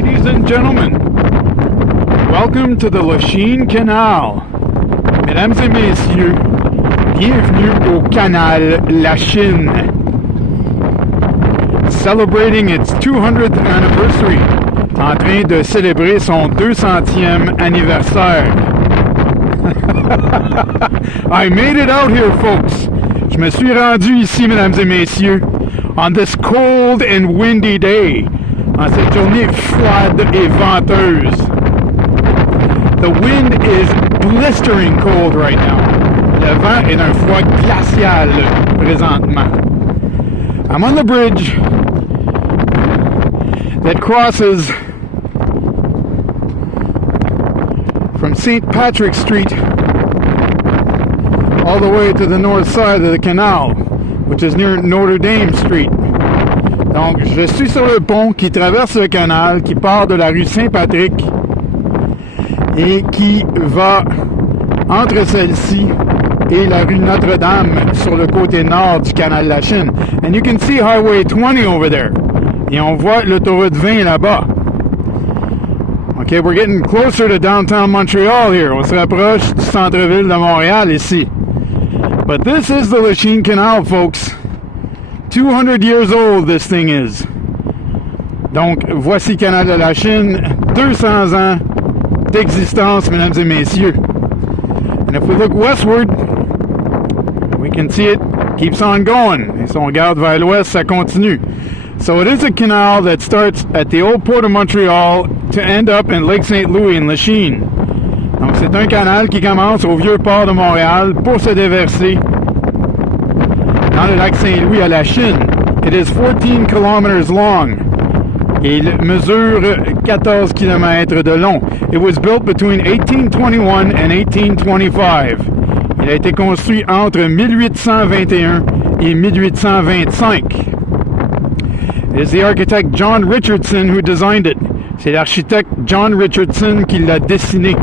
Ladies and gentlemen, welcome to the Lachine Canal. Mesdames et messieurs, bienvenue au Canal Lachine. Celebrating its 200th anniversary, en train de célébrer son 200e anniversaire. I made it out here, folks. Je me suis rendu ici, mesdames et messieurs, on this cold and windy day, en cette journée froide et venteuse. The wind is blistering cold right now. Le vent est d'un froid glacial présentement. I'm on the bridge that crosses from St. Patrick Street all the way to the north side of the canal, which is near Notre Dame Street. Donc, je suis sur le pont qui traverse le canal, qui part de la rue Saint-Patrick et qui va entre celle-ci et la rue Notre-Dame sur le côté nord du canal Lachine. And you can see Highway 20 over there. Et on voit l'autoroute 20 là-bas. Okay, we're getting closer to downtown Montreal here. On se rapproche du centre-ville de Montréal ici. But this is the Lachine Canal, folks. 200 years old this thing is. Donc, voici Canal de la Chine, 200 ans d'existence, mesdames et messieurs. And if we look westward, we can see it keeps on going. Et si on regarde vers l'ouest, ça continue. So it is a canal that starts at the old port of Montreal to end up in Lake St. Louis in Lachine. Donc, c'est un canal qui commence au vieux port de Montréal pour se déverser dans le lac Saint-Louis à Lachine. It is 14 kilometers long. Et il mesure 14 km de long. It was built between 1821 and 1825. Il a été construit entre 1821 et 1825. It is the architect John Richardson who designed it. C'est l'architecte John Richardson qui l'a dessiné.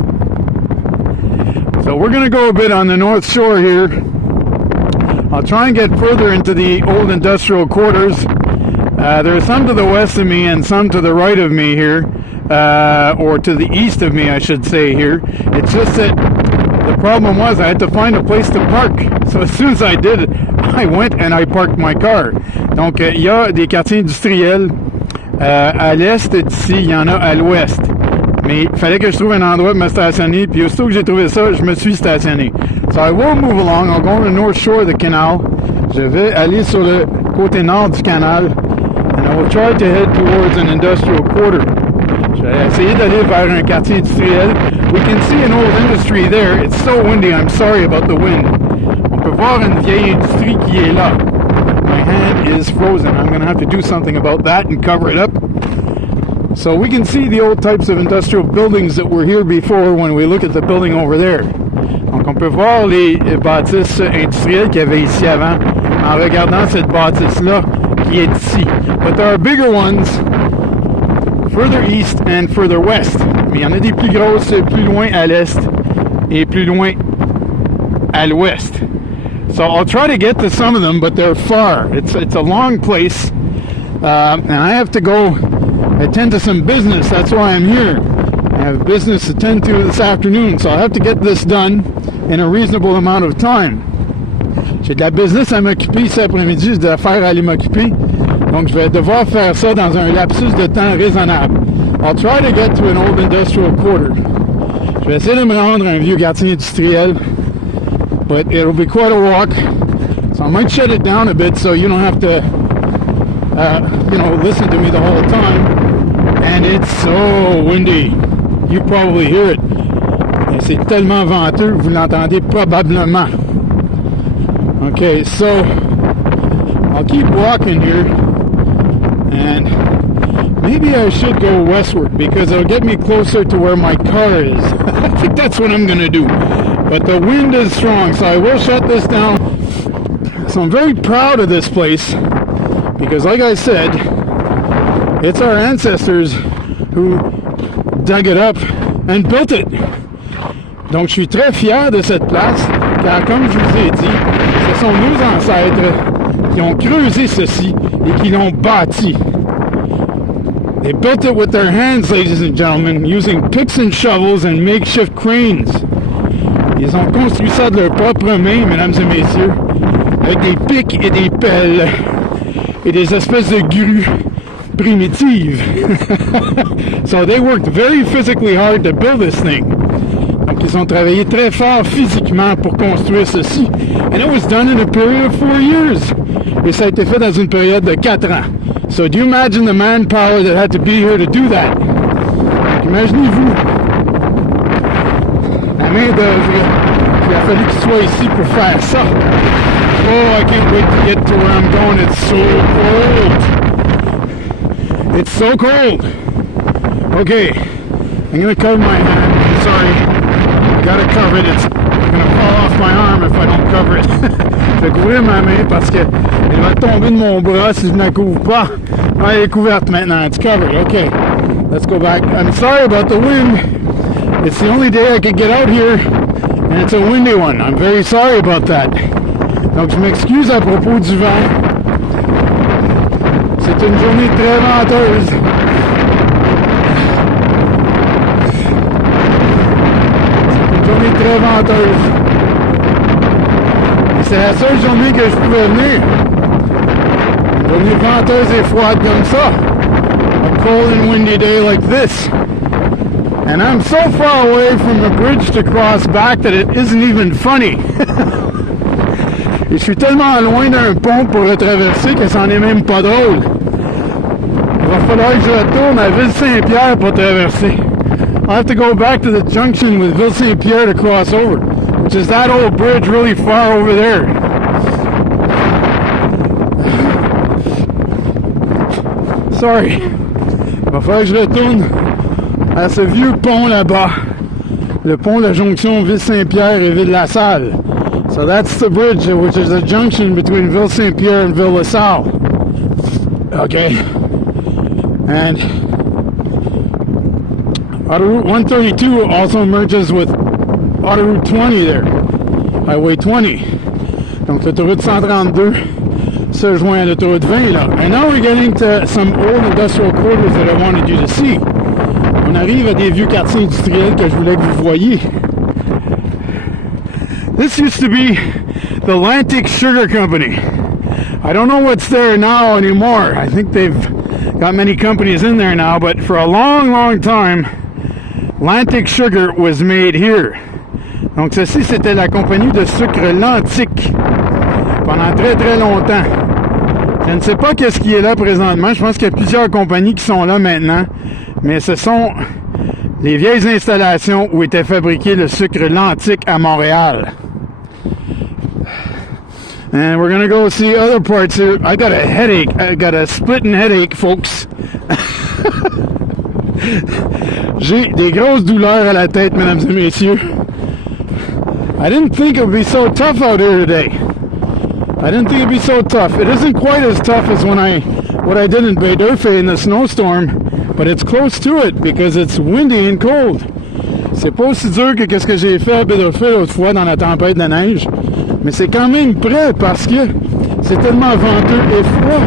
So we're going to go a bit on the north shore here. I'll try and get further into the old industrial quarters. There are some to the west of me and some to the right of me here, or to the east of me, I should say here. It's just that the problem was I had to find a place to park. So as soon as I did it, I went and I parked my car. Donc, il y a des quartiers industriels à l'est d'ici, il y en a à l'ouest. Mais il fallait que je trouve un endroit pour me stationner, puis aussitôt que j'ai trouvé ça, je me suis stationné. So I will move along. I'll go on the north shore of the canal. Je vais aller sur le côté nord du canal, and I will try to head towards an industrial quarter. Je vais essayer d'aller vers un quartier industriel. We can see an old industry there. It's so windy. I'm sorry about the wind. On peut voir une vieille industrie qui est là. My hand is frozen. I'm going to have to do something about that and cover it up. So we can see the old types of industrial buildings that were here before when we look at the building over there. Donc on peut voir les bâtisses industrielles qu'il y avait ici avant en regardant cette bâtisse-là qui est ici. But there are bigger ones further east and further west. Mais il y en a des plus grosses plus loin à l'est et plus loin à l'ouest. So I'll try to get to some of them, but they're far. It's a long place, and I have to go attend to some business. That's why I'm here. I have business to attend to this afternoon, so I'll have to get this done in a reasonable amount of time. J'ai de la business à m'occuper cet après-midi, j'ai des affaires à aller m'occuper, donc je vais devoir faire ça dans un lapsus de temps raisonnable. I'll try to get to an old industrial quarter. Je vais essayer de me rendre à un vieux quartier industriel, but it'll be quite a walk, so I might shut it down a bit so you don't have to, listen to me the whole time. And it's so windy. You probably hear it. Et c'est tellement venteux, vous l'entendez probablement. Okay, so I'll keep walking here, and maybe I should go westward because it'll get me closer to where my car is. I think that's what I'm going to do. But the wind is strong, so I will shut this down. So I'm very proud of this place because, like I said, it's our ancestors who dug it up and built it. Donc, je suis très fier de cette place, car comme je vous ai dit, ce sont nos ancêtres qui ont creusé ceci et qui l'ont bâti. They built it with their hands, ladies and gentlemen, using picks and shovels and makeshift cranes. Ils ont construit ça de leurs propres mains, mesdames et messieurs, avec des pics et des pelles et des espèces de grues primitives. So they worked very physically hard to build this thing. Donc ils ont travaillé très fort physiquement pour construire ceci. And it was done in a period of 4 years. Et ça a été fait dans une période de 4 ans. So do you imagine the manpower that had to be here to do that? Imaginez-vous la main d'œuvre qu'il a fallu qu'il soit ici pour faire ça. Oh, I can't wait to get to where I'm going. It's so cold. It's so cold. Okay, I'm gonna cover my hand. I'm sorry, I gotta cover it. It's gonna fall off my arm if I don't cover it. Je vais couvrir ma main parce que elle va tomber de mon bras si je ne la couvre pas. Ah, elle est couverte maintenant. It's covered. Okay, let's go back. I'm sorry about the wind. It's the only day I could get out here, and it's a windy one. I'm very sorry about that. Donc, je m'excuse à propos du vent. C'est une journée très venteuse. C'est une journée très venteuse. Et c'est la seule journée que je pouvais venir. Une journée venteuse et froide comme ça. A cold and windy day like this. And I'm so far away from the bridge to cross back that it isn't even funny. Et je suis tellement loin d'un pont pour le traverser que c'en est même pas drôle. Il va falloir que je retourne à Ville-Saint-Pierre pour traverser. I'll have to go back to the junction with Ville-Saint-Pierre to cross over, which is that old bridge really far over there. Sorry. Il va falloir que je retourne à ce vieux pont là-bas. Le pont de la jonction Ville-Saint-Pierre et Ville-la-Salle. So that's the bridge, which is the junction between Ville-Saint-Pierre and Ville-la-Salle. Okay. And Autoroute 132 also merges with Autoroute 20 there. Highway 20. Donc l'autoroute 132 se joint à l'autoroute 20 là. And now we're getting to some old industrial quarters that I wanted you to see. On arrive à des vieux quartiers industriels que je voulais que vous voyiez. This used to be the Atlantic Sugar Company. I don't know what's there now anymore. I think they've got many companies in there now, but for a long, long time, Atlantic Sugar was made here. Donc ceci, c'était la compagnie de sucre Lantique pendant très, très longtemps. Je ne sais pas qu'est-ce qui est là présentement. Je pense qu'il y a plusieurs compagnies qui sont là maintenant, mais ce sont les vieilles installations où était fabriqué le sucre Lantique à Montréal. And we're gonna go see other parts here. I got a headache. I got a splitting headache, folks. J'ai des grosses douleurs à la tête, mesdames et messieurs. I didn't think it would be so tough out here today. I didn't think it'd be so tough. It isn't quite as tough as what I did in Baie-d'Urfé in the snowstorm, but it's close to it because it's windy and cold. C'est pas aussi dur que ce que j'ai fait à Baie-d'Urfé l'autre fois dans la tempête de neige. Mais c'est quand même prêt parce que c'est tellement venteux et froid.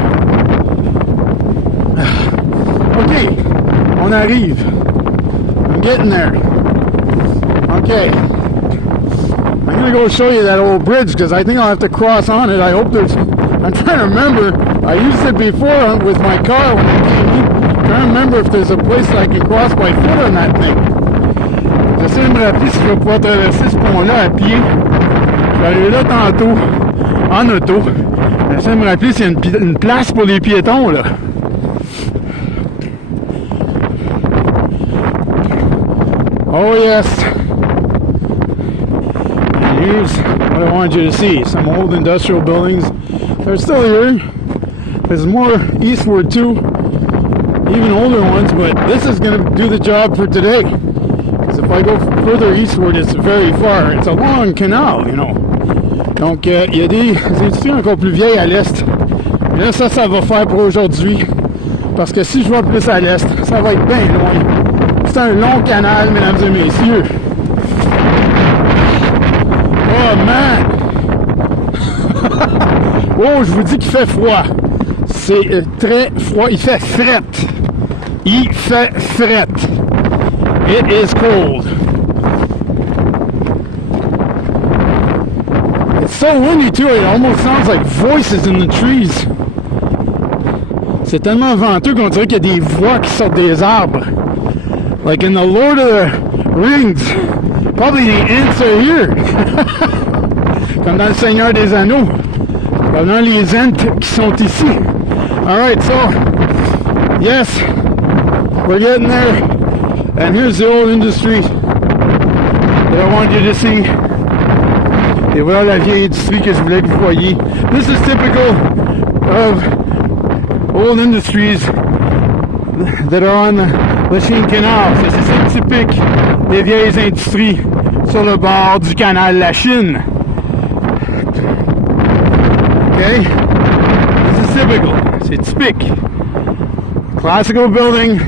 OK, on arrive. I'm getting there. Okay. I'm going to go show you that old bridge because I think I'll have to cross on it. I hope there's... I'm trying to remember. I used it before with my car when I came in. I'm trying to remember if there's a place that I can cross by foot on that thing. J'essaie de me rappeler si je vais pouvoir traverser ce pont-là à pied. Je vais aller là tantôt, en auto. J'essaie de me rappeler s'il y a une place pour les piétons, là. Oh, yes. And here's what I wanted you to see. Some old industrial buildings. They're still here. There's more eastward, too. Even older ones, but this is going to do the job for today. Because if I go further eastward, it's very far. It's a long canal, you know. Donc, il y a des industries encore plus vieilles à l'est. Mais là, ça va faire pour aujourd'hui. Parce que si je vais plus à l'est, ça va être bien loin. C'est un long canal, mesdames et messieurs. Oh, man! Oh, je vous dis qu'il fait froid. C'est très froid. Il fait frette. Il fait fret. It is cold. It's so windy too, it almost sounds like voices in the trees. C'est tellement venteux qu'on dirait qu'il y a des voix qui sortent des arbres. Like in the Lord of the Rings. Probably the ants are here. Comme dans le Seigneur des Anneaux. Comme dans les ants qui sont ici. Alright, so, yes, we're getting there. And here's the old industry that I wanted you to see. Et voilà la vieille industrie que je voulais que vous voyiez. This is typical of old industries that are on the Lachine Canal. C'est typique des vieilles industries sur le bord du canal Lachine. Okay? This is typical. C'est typique. Classical building.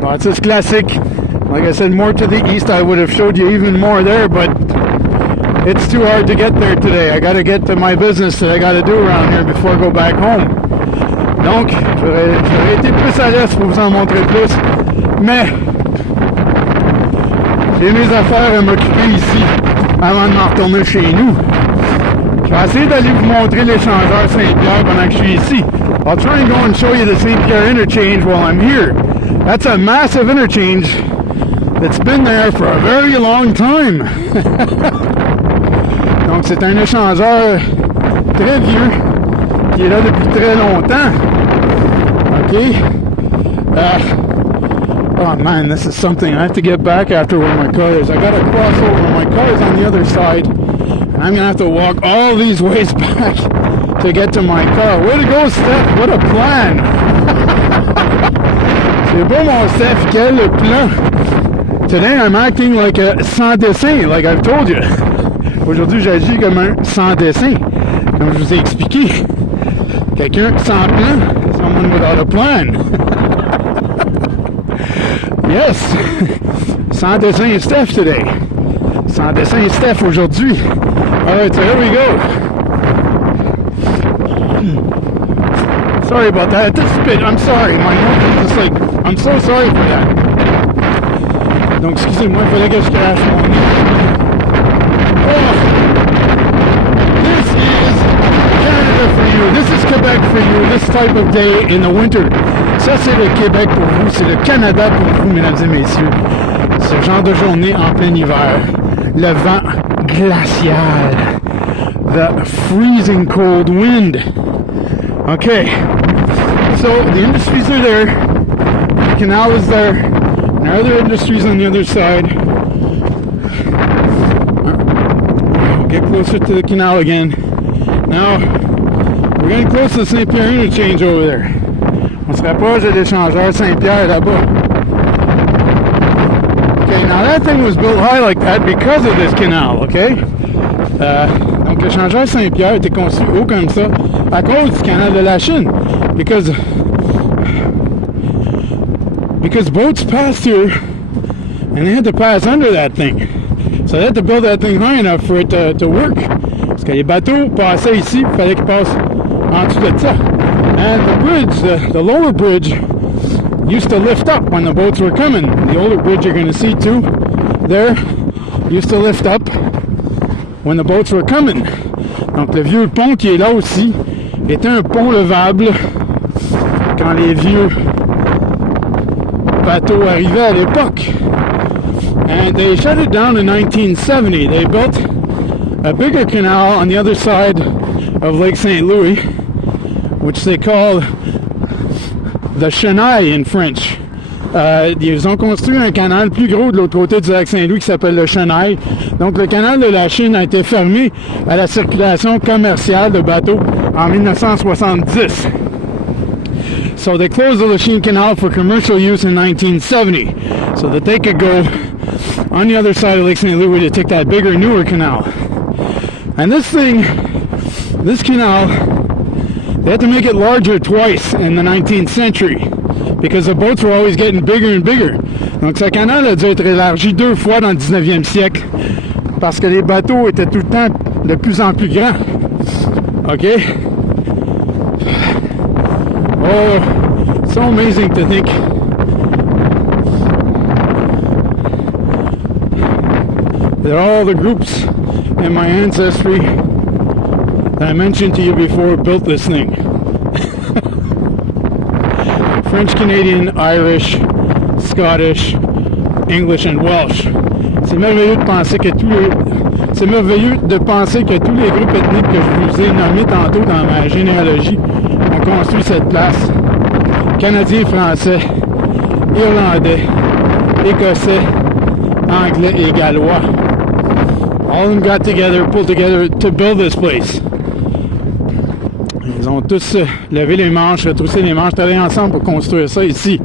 Bâtisse classique. Like I said, more to the east, I would have showed you even more there, but it's too hard to get there today. I got to get to my business that I got to do around here before I go back home. Donc, j'aurais été plus à l'aise pour vous en montrer plus, mais j'ai mes affaires à m'occuper ici avant de m'en retourner chez nous. Je vais essayer d'aller vous montrer l'échangeur Saint-Pierre pendant que je suis ici. I'll try and go and show you the Saint-Pierre interchange while I'm here. That's a massive interchange. It's been there for a very long time. Donc c'est un échangeur très vieux qui est là depuis très longtemps. Okay. Oh man, this is something. I have to get back after where my car is. I gotta cross over. My car is on the other side. And I'm gonna have to walk all these ways back to get to my car. Way to go, Steph. What a plan. C'est beau mon Steph, quel plan. Today I'm acting like a sans dessin, like I've told you. Aujourd'hui j'agis comme un sans dessin, comme je vous ai expliqué. Quelqu'un sans plan, someone without a plan. Yes, sans dessin Steph today. Sans dessin Steph aujourd'hui. Alright, so here we go. Sorry about that. This bit, I'm sorry. My nose is just like, I'm so sorry for that. Donc, excusez-moi, il fallait que je crache mon nez. Oh! This is Canada for you. This is Quebec for you. This type of day in the winter. Ça, c'est le Québec pour vous. C'est le Canada pour vous, mesdames et messieurs. Ce genre de journée en plein hiver. Le vent glacial. The freezing cold wind. Okay. So, the industries are there. The canal is there. And our other industries on the other side. We'll get closer to the canal again. Now, we're getting close to the Saint-Pierre interchange over there. On se rapproche de l'échangeur Saint-Pierre là-bas. Okay, now that thing was built high like that because of this canal, okay? Donc l'échangeur Saint-Pierre a été construit haut comme ça à cause du canal de Lachine. Because boats passed here and they had to pass under that thing. So they had to build that thing high enough for it to work. Parce que les bateaux passaient ici, il fallait qu'ils passent en dessous de ça. And the bridge, the lower bridge, used to lift up when the boats were coming. The older bridge you're going to see too, there, used to lift up when the boats were coming. Donc le vieux pont qui est là aussi était un pont levable quand les vieux bateaux arrivaient à l'époque. And they shut it down in 1970. They built a bigger canal on the other side of Lake St. Louis, which they call the Chenal in French. Ils ont construit un canal plus gros de l'autre côté du lac Saint-Louis qui s'appelle le Chenal. Donc le canal de Lachine a été fermé à la circulation commerciale de bateaux en 1970. So they closed the Lachine Canal for commercial use in 1970 so that they could go on the other side of Lake St. Louis to take that bigger, newer canal. And this canal, they had to make it larger twice in the 19th century because the boats were always getting bigger and bigger. Donc ce canal a dû être élargi 2 fois dans le 19e siècle parce que les bateaux étaient tout le temps de plus en plus grands. OK? Oh, So amazing to think that all the groups in my ancestry that I mentioned to you before built this thing. French, Canadian, Irish, Scottish, English and Welsh. C'est merveilleux de penser que tous les groupes ethniques que je vous ai nommés tantôt dans ma généalogie ont construit cette place. Canadiens, Français, Irlandais, Écossais, Anglais et Gallois. All of them got together, pulled together to build this place. Ils ont tous levé les manches, retroussé les manches, travaillé ensemble pour construire ça ici.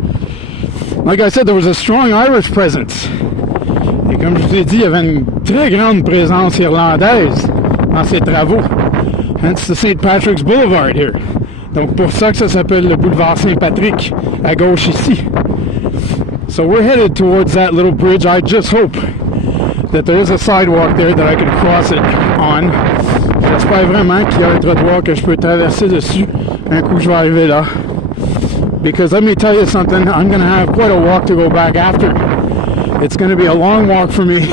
Like I said, there was a strong Irish presence. Et comme je vous ai dit, il y avait une très grande présence irlandaise dans ces travaux. Hence the St. Patrick's Boulevard here. Donc pour ça que ça s'appelle le boulevard Saint-Patrick, à gauche ici. So we're headed towards that little bridge. I just hope that there is a sidewalk there that I can cross it on. J'espère vraiment qu'il y a un trottoir que je peux traverser dessus un coup je vais arriver là. Because let me tell you something, I'm going to have quite a walk to go back after. It's going to be a long walk for me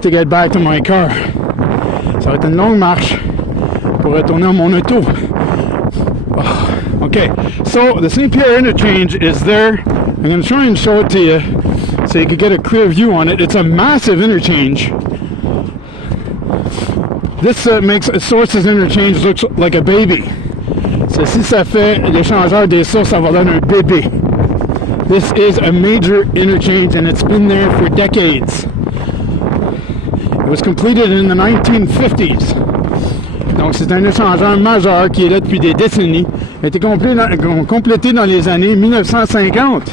to get back to my car. Ça va être une longue marche pour retourner à mon auto. Oh, okay, so the St. Pierre interchange is there. I'm going to try and show it to you so you can get a clear view on it. It's a massive interchange. This makes Sources interchange look like a baby. Ceci, ça fait l'échangeur des sources, ça va donner un bébé. This is a major interchange and it's been there for decades. It was completed in the 1950s. Donc c'est un échangeur majeur qui est là depuis des décennies. Il a été complété dans les années 1950.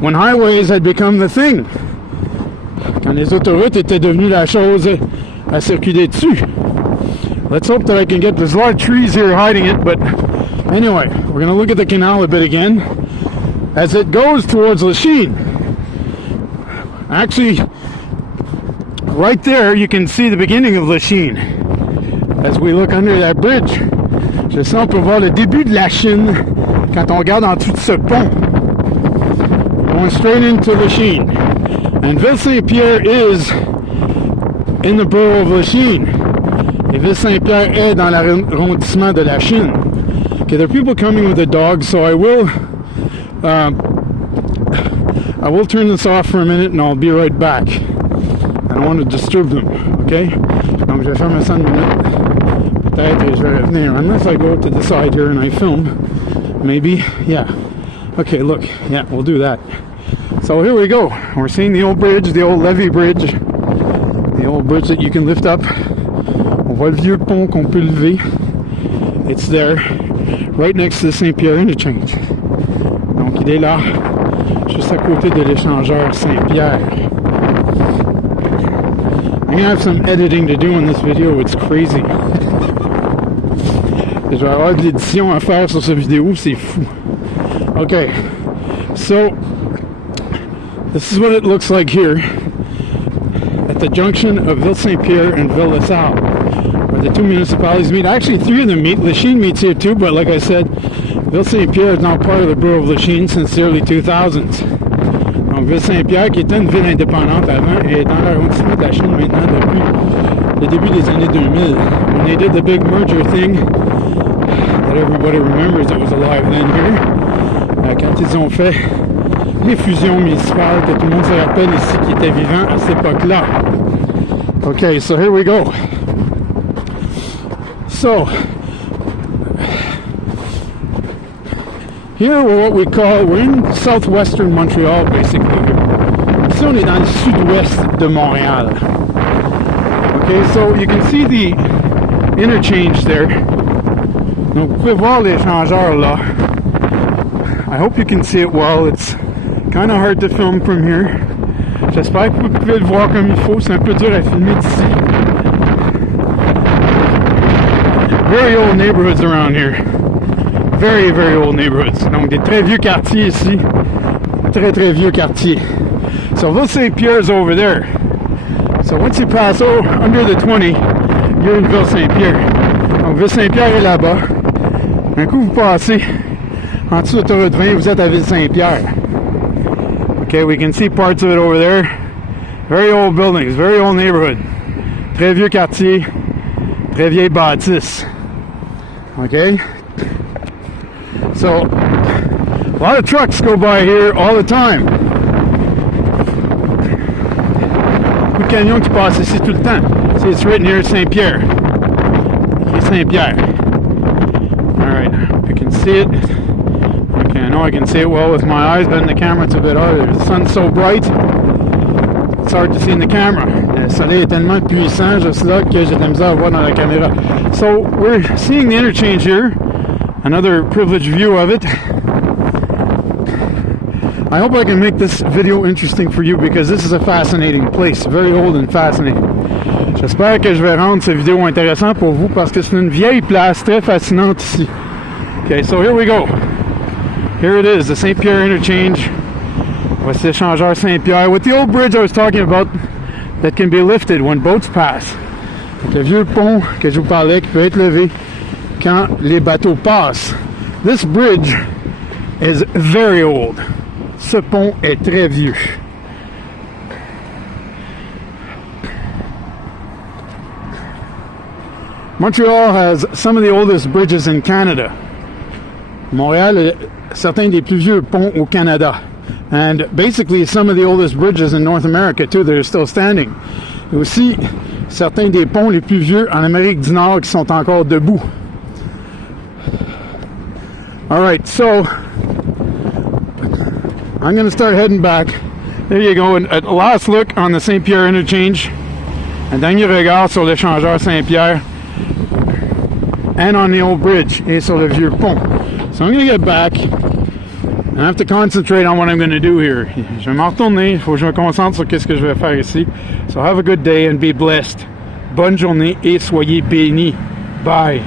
When highways had become the thing. Quand les autoroutes étaient devenues la chose à circuler dessus. Let's hope that I can get, there's a lot of trees here hiding it, but anyway, we're going to look at the canal a bit again as it goes towards Lachine. Actually, right there you can see the beginning of Lachine as we look under that bridge. Je sens on peut voir le début de Lachine quand on regarde en dessous de ce pont. Going straight into Lachine. And Ville-Saint-Pierre is in the borough of Lachine. Et Ville-Saint-Pierre est dans l'arrondissement de Lachine. Okay, there are people coming with the dogs, so I will turn this off for a minute and I'll be right back. I don't want to disturb them, okay? Donc je vais fermer ça une minute. Peut-être je vais revenir. Unless I go to the side here and I film. Maybe, yeah. Okay, look, yeah, we'll do that. So here we go. We're seeing the old bridge, the old levee bridge. The old bridge that you can lift up. On voit le vieux pont qu'on peut lever. It's there, right next to the Saint-Pierre interchange. Donc il est là, juste à côté de l'échangeur Saint-Pierre. I'm gonna have some editing to do in this video, it's crazy. Je vais avoir de l'édition à faire sur cette vidéo, c'est fou. Okay, so this is what it looks like here at the junction of Ville-Saint-Pierre and Ville-LaSalle, where the two municipalities meet. Actually, three of them meet. Lachine meets here too, but like I said, Ville-Saint-Pierre is now part of the borough of Lachine since the early 2000s. Donc Ville-Saint-Pierre, qui était une ville indépendante avant, est dans l'arrondissement de Lachine maintenant depuis le début des années 2000. When they did the big merger thing that everybody remembers, it was alive then here. Quand ils ont fait les fusions municipales que tout le monde se rappelle ici qui était vivant à cette époque-là. Okay, so here we go. So, here we're what we call, we're in southwestern Montreal basically. Ici on est dans le sud-ouest de Montréal. Okay, so you can see the interchange there. Donc vous pouvez voir l'échangeur là. I hope you can see it well. It's kind of hard to film from here. J'espère que vous pouvez le voir comme il faut. C'est un peu dur à filmer d'ici. Very old neighborhoods around here. Very, very old neighborhoods. Donc des très vieux quartiers ici. Très, très vieux quartiers. So Ville-Saint-Pierre is over there. So once you pass under the 20, you're in Ville-Saint-Pierre. Donc Ville-Saint-Pierre est là-bas. Un coup, vous passez en dessous de l'autoroute 20, vous êtes à Ville-Saint-Pierre. Okay, we can see parts of it over there. Very old buildings, very old neighborhood. Très vieux quartier, très vieille bâtisse. Okay? So, a lot of trucks go by here all the time. Beaucoup de camions qui passent ici tout le temps. See, it's written here Saint-Pierre. Saint-Pierre. Alright, you can see it. Okay, I know I can see it well with my eyes, but in the camera it's a bit harder. The sun's so bright, it's hard to see in the camera. Le soleil est tellement puissant juste là que j'ai de la misère à voir dans la caméra. So, we're seeing the interchange here. Another privileged view of it. I hope I can make this video interesting for you because this is a fascinating place, very old and fascinating. J'espère que je vais rendre cette vidéo intéressante pour vous parce que c'est une vieille place très fascinante ici. Okay, so here we go. Here it is, the Saint-Pierre interchange. Voici l'échangeur Saint-Pierre with the old bridge I was talking about that can be lifted when boats pass. Donc, le vieux pont que je vous parlais qui peut être levé quand les bateaux passent. This bridge is very old. Ce pont est très vieux. Montreal has some of the oldest bridges in Canada. Montréal a certains des plus vieux ponts au Canada. And basically some of the oldest bridges in North America too that are still standing. Et aussi certains des ponts les plus vieux en Amérique du Nord qui sont encore debout. Alright, so I'm going to start heading back. There you go, a last look on the Saint-Pierre interchange. Un dernier regard sur l'échangeur Saint-Pierre. And on the old bridge, et sur le vieux pont. So I'm going to get back. And I have to concentrate on what I'm going to do here. Je vais m'en retourner, il faut que je me concentre sur qu'est-ce que je vais faire ici. So have a good day and be blessed. Bonne journée et soyez bénis. Bye.